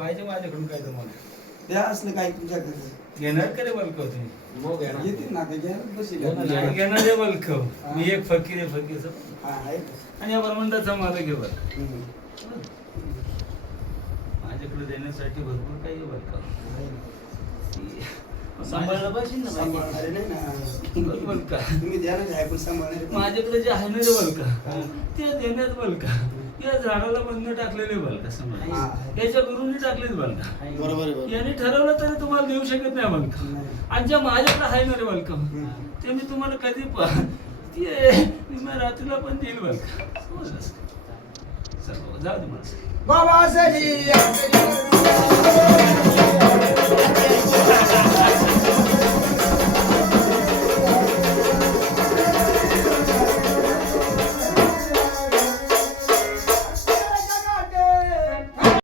पाहिजे माझ्याकडून काय तुम्हाला त्या असलं काय तुमच्याकडे घेणार का रे बल्क तुम्ही येतील ना घेणार रे बल्क मी एक फकीर आहे फकीर आणि या ब्रह्मांडाचा मालक आहे बरं माझ्याकडे देण्यासाठी भरपूर काही बल्क सांभाळलं पाहिजे ना सांभाळणारे नाही ना बल्का तुम्ही द्या ना आहे पण सांभाळणारे माझ्याकडे जे आहे ना रे बल्का ते देण्यात बल्का या झाडाला बंद टाकलेले बल्का समजा याच्या गुरुंनी टाकलेच बल्का बरोबर यांनी ठरवलं तरी तुम्हाला देऊ शकत नाही बल्का आणि ज्या माझ्याकडे आहे ना रे बल्का ते मी तुम्हाला कधी ते मी रात्रीला पण देईल बल्का समजलंस जाऊ दे मला बाबा